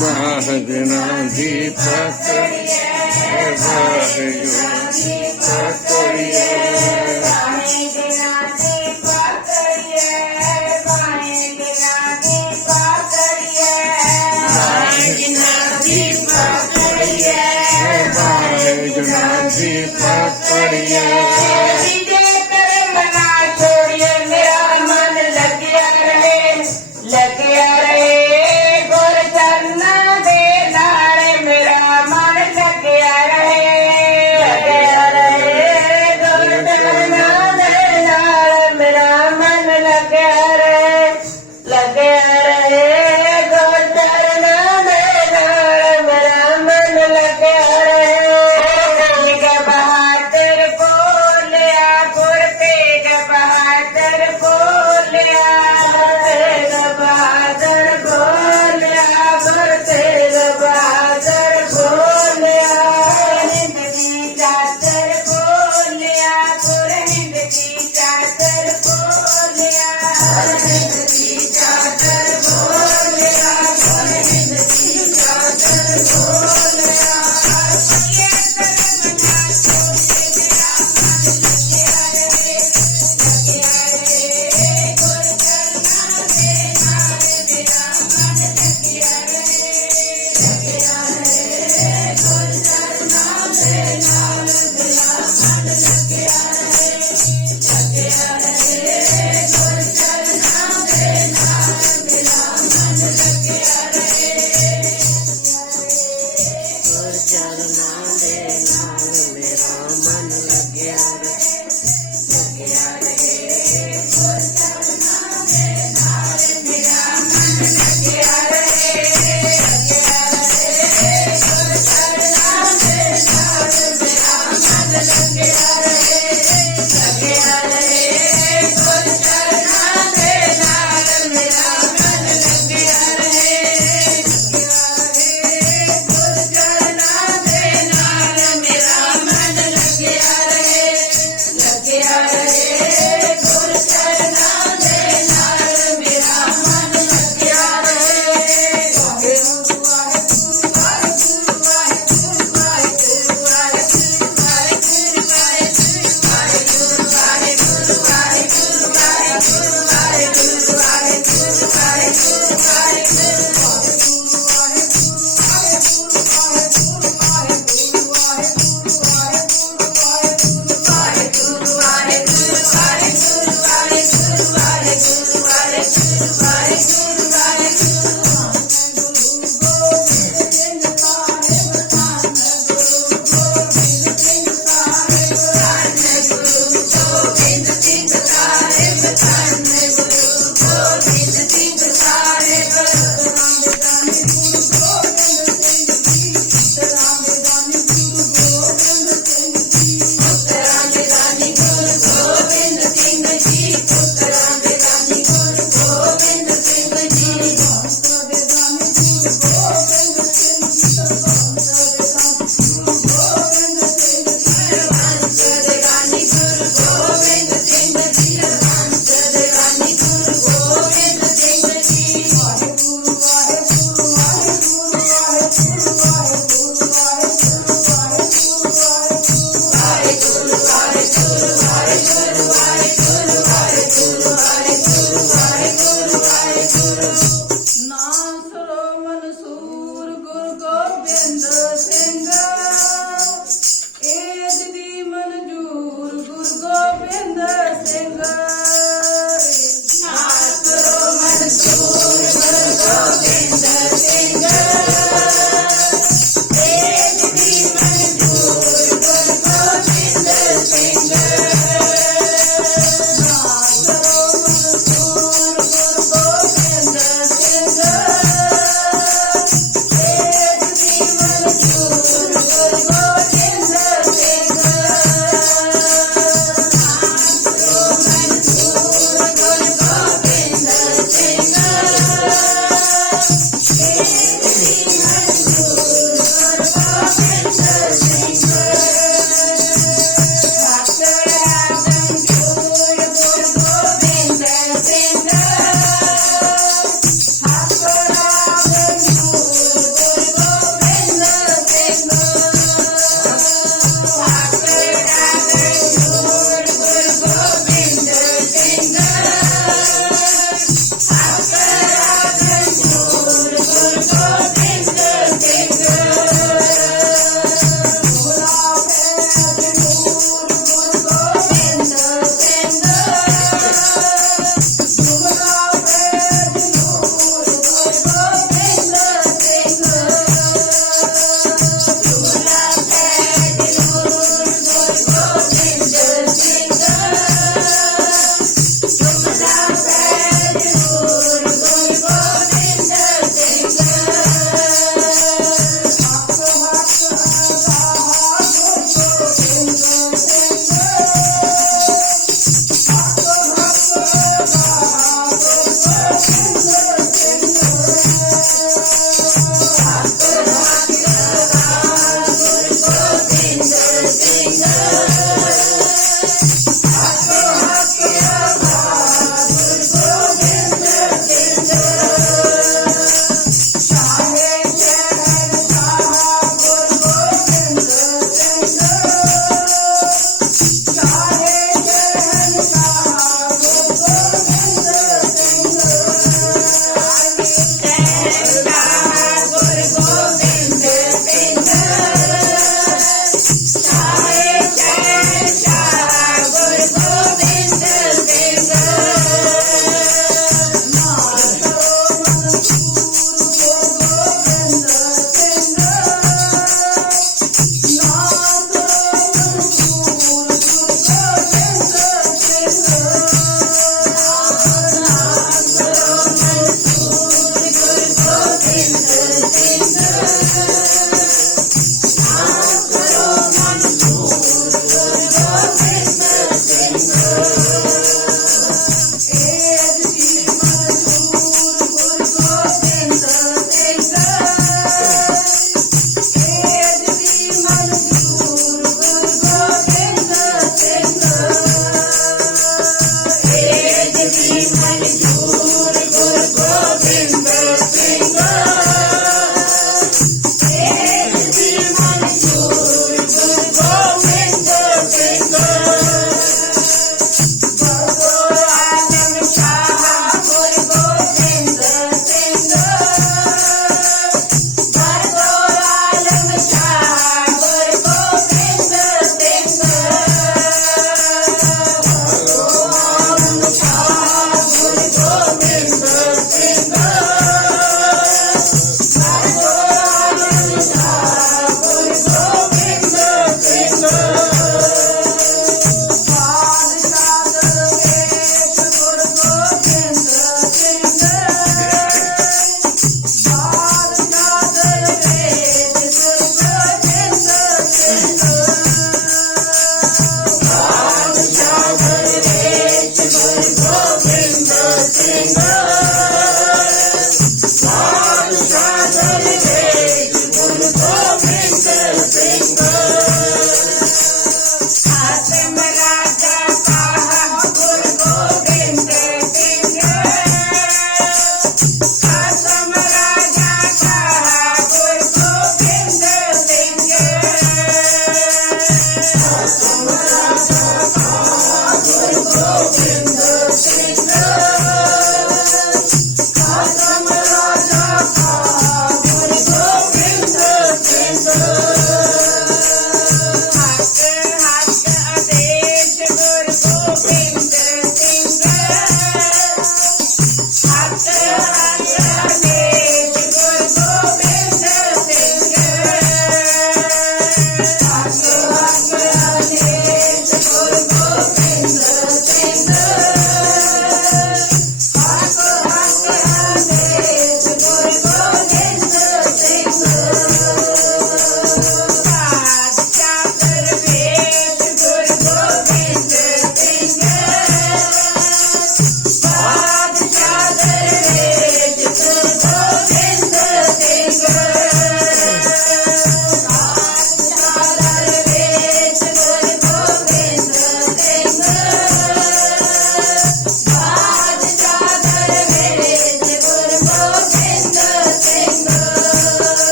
Bahagina Deepa Kariya Bahagina Deepa Kariya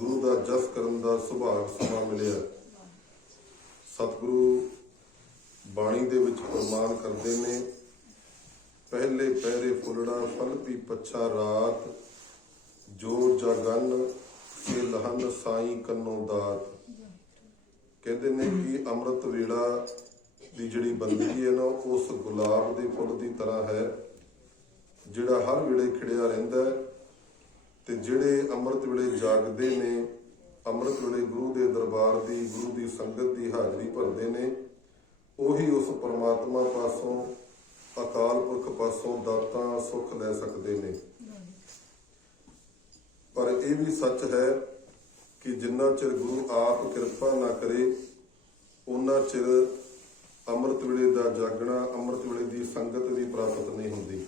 ਗੁਰੂ ਦਾ ਜਸ ਕਰਨ ਦਾ ਸੁਭਾਗ ਸਮਾਂ ਮਿਲਿਆ। ਸਤਿਗੁਰੂ ਬਾਣੀ ਦੇ ਵਿੱਚ ਪ੍ਰਮਾਨ ਕਰਦੇ ਨੇ। ਪਹਿਲੇ ਪਹਿਰੇ ਫੁੱਲੜਾ, ਫਲ ਪੀ ਪੱਛਾ ਰਾਤ। ਜੋ ਜਗਨ ਸੇ ਲਹਨ ਸਾਈ ਕੰਨੋ ਦਾਤ। ਕਹਿੰਦੇ ਨੇ ਕਿ ਅੰਮ੍ਰਿਤ ਵੇਲਾ ਦੀ ਜਿਹੜੀ ਬੰਦਗੀ ਹੈ ਨਾ, ਉਸ ਗੁਲਾਬ ਦੇ ਫੁੱਲ ਦੀ ਤਰ੍ਹਾਂ ਹੈ, ਜਿਹੜਾ ਹਰ ਵੇਲੇ ਖਿੜਿਆ ਰਹਿੰਦਾ ਹੈ। ਤੇ ਜਿਹੜੇ ਅੰਮ੍ਰਿਤ ਵੇਲੇ ਜਾਗਦੇ ਨੇ, ਅੰਮ੍ਰਿਤ ਵੇਲੇ ਗੁਰੂ ਦੇ ਦਰਬਾਰ ਦੀ, ਗੁਰੂ ਦੀ ਸੰਗਤ ਦੀ ਹਾਜ਼ਰੀ ਭਰਦੇ ਨੇ, ਉਹੀ ਉਸ ਪਰਮਾਤਮਾ ਪਾਸੋਂ ਅਕਾਲ ਪੁਰਖ ਪਾਸੋਂ ਦਾਤਾਂ ਸੁੱਖ ਲੈ ਸਕਦੇ ਨੇ। ਪਰ ਇਹ ਵੀ ਸੱਚ ਹੈ ਕਿ ਜਿੰਨਾ ਚਿਰ ਗੁਰੂ ਆਪ ਕਿਰਪਾ ਨਾ ਕਰੇ ਉਹਨਾਂ ਚਿਰ ਅੰਮ੍ਰਿਤ ਵੇਲੇ ਦਾ ਜਾਗਣਾ, ਅੰਮ੍ਰਿਤ ਵੇਲੇ ਦੀ ਸੰਗਤ ਦੀ ਪ੍ਰਾਪਤ ਨਹੀਂ ਹੁੰਦੀ।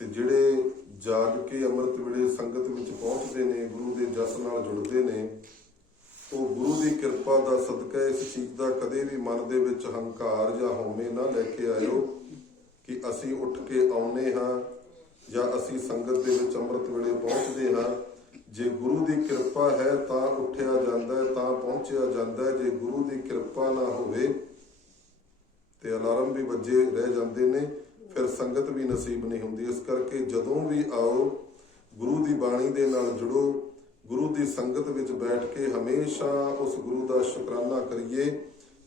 ਤੇ ਜਿਹੜੇ ਜਾਗ ਕੇ ਅੰਮ੍ਰਿਤ ਵੇਲੇ ਸੰਗਤ ਵਿੱਚ ਪਹੁੰਚਦੇ ਨੇ, ਗੁਰੂ ਦੇ ਜਸ ਨਾਲ ਜੁੜਦੇ ਨੇ। ਉਹ ਗੁਰੂ ਦੀ ਕਿਰਪਾ ਦਾ ਸਦਕਾ ਇਸ ਚੀਜ਼ ਦਾ ਕਦੇ ਵੀ ਮਨ ਦੇ ਵਿੱਚ ਹੰਕਾਰ ਜਾਂ ਹਉਮੈ ਨਾ ਲੈ ਕੇ ਆਇਓ ਕਿ ਅਸੀਂ ਉੱਠ ਕੇ ਆਉਨੇ ਹਾਂ ਜਾਂ ਅਸੀਂ ਸੰਗਤ ਦੇ ਵਿੱਚ ਅੰਮ੍ਰਿਤ ਵੇਲੇ ਪਹੁੰਚਦੇ ਹਾਂ। ਜੇ ਗੁਰੂ ਦੀ ਕਿਰਪਾ ਹੈ ਤਾਂ ਉੱਠਿਆ ਜਾਂਦਾ ਹੈ, ਤਾਂ ਪਹੁੰਚਿਆ ਜਾਂਦਾ ਹੈ। ਜੇ ਗੁਰੂ ਦੀ ਕਿਰਪਾ ਨਾ ਹੋਵੇ ਤੇ ਅਲਾਰਮ ਵੀ ਵੱਜੇ ਰਹਿ ਜਾਂਦੇ ਨੇ। ਫਿਰ ਸੰਗਤ ਵੀ ਨਸੀਬ ਨਹੀਂ ਹੁੰਦੀ। ਇਸ ਕਰਕੇ ਜਦੋਂ ਵੀ ਆਓ, ਗੁਰੂ ਦੀ ਬਾਣੀ ਦੇ ਨਾਲ ਜੁੜੋ। ਗੁਰੂ ਦੀ ਸੰਗਤ ਵਿੱਚ ਬੈਠ ਕੇ ਹਮੇਸ਼ਾ ਉਸ ਗੁਰੂ ਦਾ ਸ਼ੁਕਰਾਨਾ ਕਰੀਏ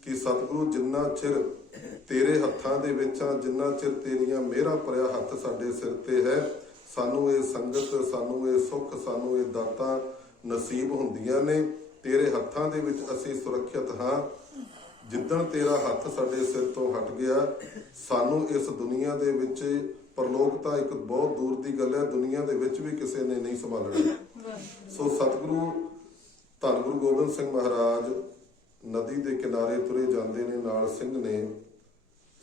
ਕਿ ਸਤਿਗੁਰੂ ਜਿੰਨਾ ਚਿਰ ਤੇਰੇ ਹੱਥਾਂ ਦੇ ਵਿੱਚ ਆ, ਜਿੰਨਾ ਚਿਰ ਤੇਰੀਆਂ ਮਿਹਰਾਂ ਭਰਿਆ ਹੱਥ ਸਾਡੇ ਸਿਰ ਤੇ ਹੈ, ਸਾਨੂੰ ਇਹ ਸੰਗਤ, ਸਾਨੂੰ ਇਹ ਸੁੱਖ, ਸਾਨੂੰ ਇਹ ਦਾਤਾਂ ਨਸੀਬ ਹੁੰਦੀਆਂ ਨੇ। ਤੇਰੇ ਹੱਥਾਂ ਦੇ ਵਿੱਚ ਅਸੀਂ ਸੁਰੱਖਿਅਤ ਹਾਂ। ਜਿੱਦਣ ਤੇਰਾ ਹੱਥ ਸਾਡੇ ਸਿਰ ਤੋਂ ਹਟ ਗਿਆ ਸਾਨੂੰ ਇਸ ਦੁਨੀਆ ਦੇ ਵਿੱਚ ਪਰਲੋਕ ਤਾਂ ਇੱਕ ਬਹੁਤ ਦੂਰ ਦੀ ਗੱਲ ਹੈ ਦੁਨੀਆ ਦੇ ਵਿੱਚ ਵੀ ਕਿਸੇ ਨੇ ਨਹੀਂ ਸੰਭਾਲਣਾ। ਸੋ ਸਤਿਗੁਰੂ ਧੰਨ ਗੁਰੂ ਗੋਬਿੰਦ ਸਿੰਘ ਮਹਾਰਾਜ ਨਦੀ ਦੇ ਕਿਨਾਰੇ ਤੁਰੇ ਜਾਂਦੇ ਨੇ ਨਾਲ ਸਿੰਘ ਨੇ।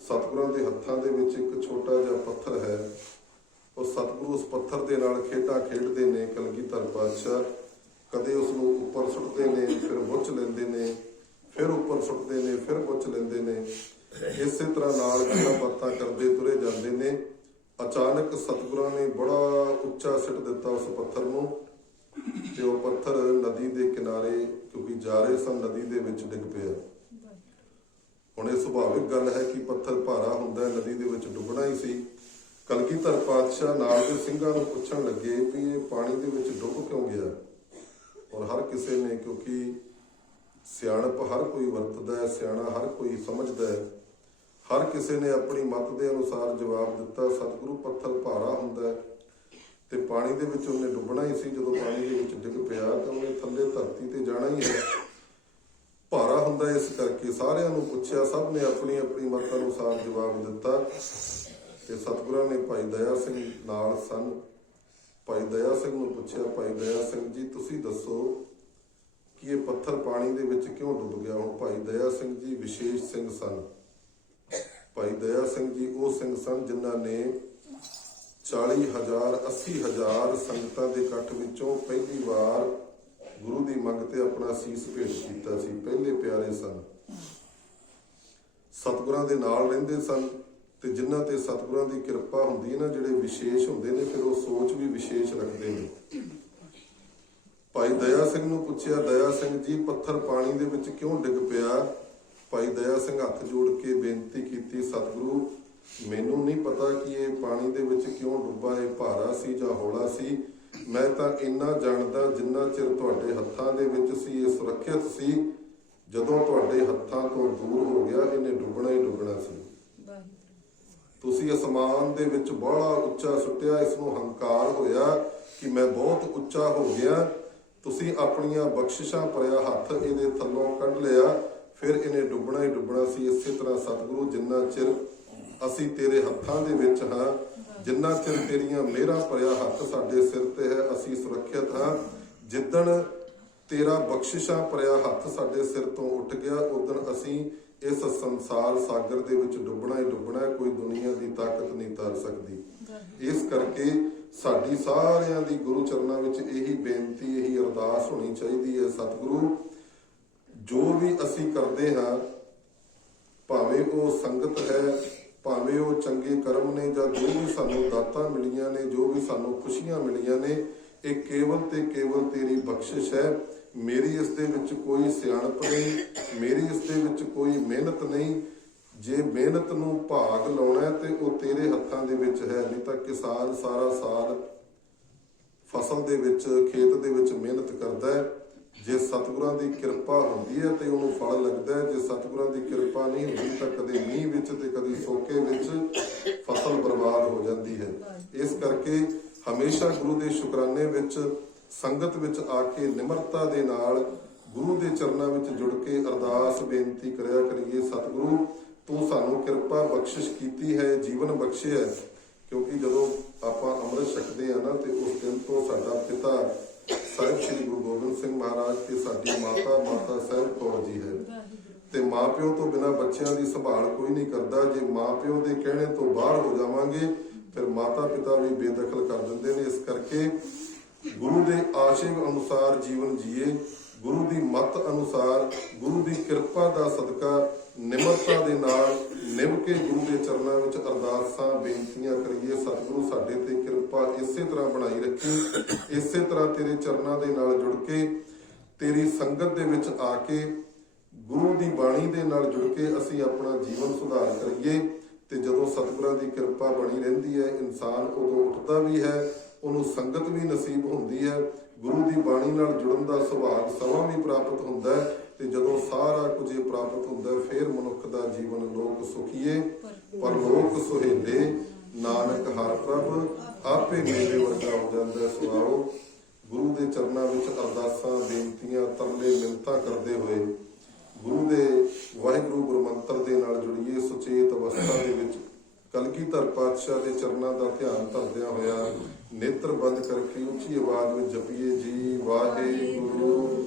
ਸਤਿਗੁਰਾਂ ਦੇ ਹੱਥਾਂ ਦੇ ਵਿੱਚ ਇੱਕ ਛੋਟਾ ਜਿਹਾ ਪੱਥਰ ਹੈ। ਉਹ ਸਤਿਗੁਰੂ ਉਸ ਪੱਥਰ ਦੇ ਨਾਲ ਖੇਡਾਂ ਖੇਡਦੇ ਨੇ ਕਲਗੀਧਰ ਪਾਤਸ਼ਾਹ। ਕਦੇ ਉਸ ਨੂੰ ਉੱਪਰ ਸੁੱਟਦੇ ਨੇ ਫਿਰ ਬੁੱਝ ਲੈਂਦੇ ਨੇ। ਫਿਰ ਉੱਪਰ ਸੁੱਟਦੇ ਨੇ, ਫਿਰ ਪੁੱਛ ਲੈਂਦੇ ਨੇ। ਇਸੇ ਤਰ੍ਹਾਂ ਨਾਲ ਗੱਲਾਂ ਬਾਤਾਂ ਕਰਦੇ ਤੁਰੇ ਜਾਂਦੇ ਨੇ। ਅਚਾਨਕ ਸਤਿਗੁਰਾਂ ਨੇ ਬੜਾ ਉੱਚਾ ਸਿੱਟ ਦਿੱਤਾ ਉਸ ਪੱਥਰ ਨੂੰ ਤੇ ਉਹ ਪੱਥਰ ਨਦੀ ਦੇ ਕਿਨਾਰੇ ਕਿਉਂਕਿ ਜਾ ਰਹੇ ਸਨ, ਨਦੀ ਦੇ ਵਿੱਚ ਡਿੱਗ ਪਿਆ। ਹੁਣ ਇਹ ਸੁਭਾਵਿਕ ਗੱਲ ਹੈ ਕਿ ਪੱਥਰ ਭਾਰਾ ਹੁੰਦਾ ਹੈ ਨਦੀ ਦੇ ਵਿੱਚ ਡੁੱਬਣਾ ਹੀ ਸੀ। ਕਲਗੀਧਰ ਪਾਤਸ਼ਾਹ ਨਾਲ ਦੇ ਸਿੰਘਾਂ ਨੂੰ ਪੁੱਛਣ ਲੱਗੇ ਵੀ ਇਹ ਪਾਣੀ ਦੇ ਵਿੱਚ ਡੁੱਬ ਕਿਉਂ ਗਿਆ? ਔਰ ਹਰ ਕਿਸੇ ਨੇ ਕਿਉਂਕਿ ਸਿਆਣਪ ਹਰ ਕੋਈ ਵਰਤਦਾ ਹੈ, ਸਿਆਣਾ ਹਰ ਕੋਈ ਸਮਝਦਾ ਹੈ। ਹਰ ਕਿਸੇ ਨੇ ਆਪਣੀ ਮਤ ਦੇ ਅਨੁਸਾਰ ਜਵਾਬ ਦਿੱਤਾ, ਸਤਿਗੁਰੂ ਪੱਥਰ ਭਾਰਾ ਹੁੰਦਾ ਤੇ ਪਾਣੀ ਦੇ ਵਿੱਚ ਉਹਨੇ ਡੁੱਬਣਾ ਹੀ ਸੀ, ਜਦੋਂ ਪਾਣੀ ਦੇ ਵਿੱਚ ਡਿੱਗ ਪਿਆ ਤਾਂ ਉਹਨੇ ਥੱਲੇ ਧਰਤੀ ਤੇ ਜਾਣਾ ਹੀ ਹੈ। ਭਾਰਾ ਹੁੰਦਾ ਇਸ ਕਰਕੇ ਸਾਰਿਆਂ ਨੂੰ ਪੁੱਛਿਆ, ਸਭ ਨੇ ਆਪਣੀ ਆਪਣੀ ਮਤ ਅਨੁਸਾਰ ਜਵਾਬ ਦਿੱਤਾ ਤੇ ਸਤਿਗੁਰਾਂ ਨੇ ਭਾਈ ਦਇਆ ਸਿੰਘ ਨਾਲ ਸਨ। ਭਾਈ ਦਇਆ ਸਿੰਘ ਨੂੰ ਪੁੱਛਿਆ, ਭਾਈ ਦਇਆ ਸਿੰਘ ਜੀ, ਤੁਸੀਂ ਦੱਸੋ ਕਿ ਇਹ ਪੱਥਰ ਪਾਣੀ ਦੇ ਵਿੱਚ ਕਿਉਂ ਡੁੱਬ ਗਿਆ? ਹੁਣ ਭਾਈ ਦਇਆ ਸਿੰਘ ਜੀ ਵਿਸ਼ੇਸ਼ ਸਿੰਘ ਸਨ। ਭਾਈ ਦਇਆ ਸਿੰਘ ਜੀ ਉਹ ਸਿੰਘ ਸਨ ਜਿਨ੍ਹਾਂ ਨੇ 40000 80000 ਸੰਗਤਾਂ ਦੇ ਇਕੱਠ ਵਿੱਚੋਂ ਪਹਿਲੀ ਵਾਰ ਗੁਰੂ ਦੀ ਮੰਗ ਤੇ ਆਪਣਾ ਸੀਸ ਭੇਟ ਕੀਤਾ ਸੀ। ਪਹਿਲੇ ਪਿਆਰੇ ਸਨ। ਸਤਿਗੁਰਾਂ ਦੇ ਨਾਲ ਰਹਿੰਦੇ ਸਨ ਤੇ ਜਿਨ੍ਹਾਂ ਤੇ ਸਤਿਗੁਰਾਂ ਦੀ ਕਿਰਪਾ ਹੁੰਦੀ ਹੈ ਨਾ, ਜਿਹੜੇ ਵਿਸ਼ੇਸ਼ ਹੁੰਦੇ ਨੇ, ਫਿਰ ਉਹ ਸੋਚ ਵੀ ਵਿਸ਼ੇਸ਼ ਰੱਖਦੇ ਨੇ। ਭਾਈ ਦਇਆ ਸਿੰਘ ਨੂੰ ਪੁੱਛਿਆ, ਦਇਆ ਸਿੰਘ ਜੀ, ਪੱਥਰ ਪਾਣੀ ਦੇ ਵਿੱਚ ਕਿਉਂ ਡਿੱਗ ਪਿਆ? ਭਾਈ ਦਇਆ ਸਿੰਘ ਹੱਥ ਜੋੜ ਕੇ ਬੇਨਤੀ ਕੀਤੀ, ਸਤਿਗੁਰੂ, ਮੈਨੂੰ ਨਹੀਂ ਪਤਾ ਕਿ ਇਹ ਪਾਣੀ ਦੇ ਵਿੱਚ ਕਿਉਂ ਡੁੱਬਾ, ਇਹ ਭਾਰਾ ਸੀ ਜਾਂ ਹੌਲਾ ਸੀ। ਮੈਂ ਤਾਂ ਇੰਨਾ ਜਾਣਦਾ ਜਿੰਨਾ ਚਿਰ ਤੁਹਾਡੇ ਹੱਥਾਂ ਦੇ ਵਿੱਚ ਸੀ, ਇਹ ਸੁਰੱਖਿਅਤ ਸੀ। ਜਦੋਂ ਤੁਹਾਡੇ ਹੱਥਾਂ ਤੋਂ ਦੂਰ ਹੋ ਗਿਆ, ਇਹਨੇ ਡੁੱਬਣਾ ਹੀ ਡੁੱਬਣਾ ਸੀ। ਤੁਸੀਂ ਅਸਮਾਨ ਦੇ ਵਿੱਚ ਬੜਾ ਉੱਚਾ ਸੁੱਟਿਆ, ਇਸ ਨੂੰ ਹੰਕਾਰ ਹੋਇਆ ਕਿ ਮੈਂ ਬਹੁਤ ਉੱਚਾ ਹੋ ਗਿਆ। ਤੁਸੀਂ ਆਪਣੀਆਂ ਬਖਸ਼ਿਸ਼ਾਂ ਭਰਿਆ ਹੱਥ ਇਹਦੇ ਥੱਲੋਂ ਕੱਢ ਲਿਆ, ਫਿਰ ਇਹਨੇ ਡੁੱਬਣਾ ਹੀ ਡੁੱਬਣਾ ਸੀ। ਇਸੇ ਤਰ੍ਹਾਂ ਸਤਿਗੁਰੂ ਜਿੰਨਾ ਚਿਰ ਅਸੀਂ ਤੇਰੇ ਹੱਥਾਂ ਦੇ ਵਿੱਚ ਹਾਂ, ਜਿੰਨਾ ਚਿਰ ਤੇਰੀਆਂ ਮਿਹਰਾਂ ਭਰਿਆ ਹੱਥ ਸਾਡੇ ਸਿਰ ਤੇ ਹੈ, ਅਸੀਂ ਸੁਰੱਖਿਅਤ ਹਾਂ। ਜਿੱਦਣ ਤੇਰਾ ਬਖਸ਼ਿਸ਼ਾਂ ਭਰਿਆ ਹੱਥ ਸਾਡੇ ਸਿਰ ਤੋਂ ਉੱਠ ਗਿਆ ਉਦੋਂ ਅਸੀਂ ਇਸ ਸੰਸਾਰ ਸਾਗਰ ਦੇ ਵਿੱਚ ਡੁੱਬਣਾ ਹੀ ਡੁੱਬਣਾ ਕੋਈ ਦੁਨੀਆ ਦੀ ਤਾਕਤ ਨਹੀਂ ਤਰ ਸਕਦੀ। ਇਸ ਕਰਕੇ ਸਾਡੀ ਸਾਰਿਆਂ ਦੀ ਗੁਰੂ ਚਰਨਾਂ ਵਿੱਚ ਇਹੀ ਬੇਨਤੀ, ਇਹੀ ਅਰਦਾਸ ਹੋਣੀ ਚਾਹੀਦੀ ਹੈ ਸਤਿਗੁਰੂ। ਜੋ ਵੀ ਅਸੀਂ ਕਰਦੇ ਹਾਂ, ਭਾਵੇਂ ਉਹ ਸੰਗਤ ਹੈ, ਭਾਵੇਂ ਉਹ ਚੰਗੇ ਕਰਮ ਨੇ ਜਾਂ ਜੋ ਵੀ ਸਾਨੂੰ ਦਾਤਾਂ ਮਿਲੀਆਂ ਨੇ, ਜੋ ਵੀ ਸਾਨੂੰ ਖੁਸ਼ੀਆਂ ਮਿਲੀਆਂ ਨੇ, ਇਹ ਕੇਵਲ ਤੇ ਕੇਵਲ ਤੇਰੀ ਬਖਸ਼ਿਸ਼ ਹੈ। ਮੇਰੀ ਇਸ ਦੇ ਵਿੱਚ ਕੋਈ ਸਿਆਣਪ ਨਹੀਂ, ਮੇਰੀ ਇਸ ਦੇ ਵਿੱਚ ਕੋਈ ਮਿਹਨਤ ਨਹੀਂ ਜੇ ਮਿਹਨਤ ਨੂੰ ਭਾਗ ਲਾਉਣਾ ਤੇ ਉਹ ਤੇਰੇ ਹੱਥਾਂ ਦੇ ਵਿੱਚ ਹੈ, ਨਹੀਂ ਤਾਂ ਕਿਸਾਨ ਸਾਰਾ ਸਾਲ ਫਸਲ ਦੇ ਵਿੱਚ, ਖੇਤ ਦੇ ਵਿੱਚ ਮਿਹਨਤ ਕਰਦਾ ਹੈ। ਜੇ ਸਤਿਗੁਰਾਂ ਦੀ ਕਿਰਪਾ ਹੁੰਦੀ ਹੈ ਤੇ ਉਹਨੂੰ ਫਲ ਲੱਗਦਾ ਹੈ। ਜੇ ਸਤਿਗੁਰਾਂ ਦੀ ਕਿਰਪਾ ਨਹੀਂ ਹੁੰਦੀ ਤਾਂ ਕਦੇ ਮੀਂਹ ਵਿੱਚ ਤੇ ਕਦੇ ਸੋਕੇ ਵਿੱਚ ਫਸਲ ਬਰਬਾਦ ਹੋ ਜਾਂਦੀ ਹੈ। ਇਸ ਕਰਕੇ ਹਮੇਸ਼ਾ ਗੁਰੂ ਦੇ ਸ਼ੁਕਰਾਨੇ ਵਿੱਚ, ਸੰਗਤ ਵਿੱਚ ਆ ਕੇ ਨਿਮਰਤਾ ਦੇ ਨਾਲ ਗੁਰੂ ਦੇ ਚਰਨਾਂ ਵਿੱਚ ਜੁੜ ਕੇ ਅਰਦਾਸ ਬੇਨਤੀ ਕਰਿਆ ਕਰੀਏ, ਸਤਿਗੁਰੂ ਤੂੰ ਸਾਨੂੰ ਕਿਰਪਾ ਬਖਸ਼ਿਸ਼ ਕੀਤੀ ਹੈ, ਜੀਵਨ ਬਖਸ਼ਿਆ ਕਿਉਂਕਿ ਜਦੋਂ ਆਪਾਂ ਅੰਮ੍ਰਿਤ ਛਕਦੇ ਆ ਨਾ, ਤੇ ਉਸ ਦਿਨ ਤੋਂ ਸਾਡਾ ਪਿਤਾ ਸਾਹਿਬ ਸ੍ਰੀ ਗੁਰੂ ਗੋਬਿੰਦ ਸਿੰਘ ਮਹਾਰਾਜ ਤੇ ਸਾਡੀ ਮਾਤਾ ਮਾਤਾ ਸਾਹਿਬ ਕੌਰ ਜੀ ਹੈ। ਤੇ ਮਾਪਿਓ ਤੋਂ ਬਿਨਾ ਬੱਚਿਆਂ ਦੀ ਸੰਭਾਲ ਕੋਈ ਨਹੀਂ ਕਰਦਾ। ਜੇ ਮਾਪਿਓ ਦੇ ਕਹਿਣੇ ਤੋਂ ਬਾਹਰ ਹੋ ਜਾਵਾਂਗੇ, ਫਿਰ ਮਾਤਾ ਪਿਤਾ ਵੀ ਬੇਦਖਲ ਕਰ ਦਿੰਦੇ ਨੇ। ਇਸ ਕਰਕੇ ਗੁਰੂ ਦੇ ਆਸ਼ੀਰਵਾਦ ਅਨੁਸਾਰ ਜੀਵਨ ਜੀਏ, ਗੁਰੂ ਦੀ ਮੱਤ ਅਨੁਸਾਰ, ਗੁਰੂ ਦੀ ਕਿਰਪਾ ਦਾ ਸਦਕਾ ਨਿਮਰਤਾ ਦੇ ਨਾਲ ਨਿਮ ਕੇ ਗੁਰੂ ਦੇ ਚਰਨਾਂ ਵਿੱਚ ਅਰਦਾਸਾਂ, ਬੇਨਤੀਆਂ ਕਰੀਏ, ਸਤਿਗੁਰੂ ਸਾਡੇ ਤੇ ਕਿਰਪਾ ਇਸੇ ਤਰ੍ਹਾਂ ਬਣਾਈ ਰੱਖੀ, ਇਸੇ ਤਰ੍ਹਾਂ ਤੇਰੇ ਚਰਨਾਂ ਦੇ ਨਾਲ ਜੁੜ ਕੇ, ਤੇਰੀ ਸੰਗਤ ਦੇ ਵਿੱਚ ਆ ਕੇ, ਗੁਰੂ ਦੀ ਬਾਣੀ ਦੇ ਨਾਲ ਜੁੜ ਕੇ ਅਸੀਂ ਆਪਣਾ ਜੀਵਨ ਸੁਧਾਰ ਕਰੀਏ। ਤੇ ਜਦੋਂ ਸਤਿਗੁਰਾਂ ਦੀ ਕਿਰਪਾ ਬਣੀ ਰਹਿੰਦੀ ਹੈ, ਇਨਸਾਨ ਉਦੋਂ ਉੱਠਦਾ ਵੀ ਹੈ, ਉਹਨੂੰ ਸੰਗਤ ਵੀ ਨਸੀਬ ਹੁੰਦੀ ਹੈ। ਗੁਰੂ ਦੀ ਬਾਣੀ ਨਾਲ ਜੁੜਨ ਦਾ ਸੁਭਾਗ ਸਮਾਂ ਵੀ ਪ੍ਰਾਪਤ ਹੁੰਦਾ ਹੈ। ਤੇ ਜਦੋਂ ਸਾਰਾ ਕੁਝ ਇਹ ਪ੍ਰਾਪਤ ਹੁੰਦਾ, ਫਿਰ ਮਨੁੱਖ ਦਾ ਜੀਵਨ ਲੋਕ ਸੁਖੀਏ, ਪਰ ਲੋਕ ਸੁਹੇਲੇ। ਨਾਨਕ ਹਰ ਪ੍ਰਭ, ਆਪੇ ਮੇਰੇ ਵਰਗਾ ਹੋ ਜਾਂਦਾ ਹੈ ਗੁਰੂ ਦੇ ਚਰਨਾਂ ਵਿੱਚ ਅਰਦਾਸਾਂ, ਬੇਨਤੀਆਂ, ਤਰਲੇ ਮਿੰਤਾਂ ਕਰਦੇ ਹੋਏ ਗੁਰੂ ਦੇ ਵਾਹਿਗੁਰੂ ਗੁਰਮੰਤਰ ਦੇ ਨਾਲ ਜੁੜੀਏ, ਸੁਚੇਤ ਅਵਸਥਾ ਦੇ ਵਿੱਚ ਕਲਗੀਧਰ ਪਾਤਸ਼ਾਹ ਦੇ ਚਰਨਾਂ ਦਾ ਧਿਆਨ ਧਰਦਿਆਂ ਹੋਇਆ ਨੇਤਰ ਬੰਦ ਕਰਕੇ ਉੱਚੀ ਆਵਾਜ਼ ਵਿੱਚ ਜਪੀਏ, ਜੀ ਵਾਹਿਗੁਰੂ।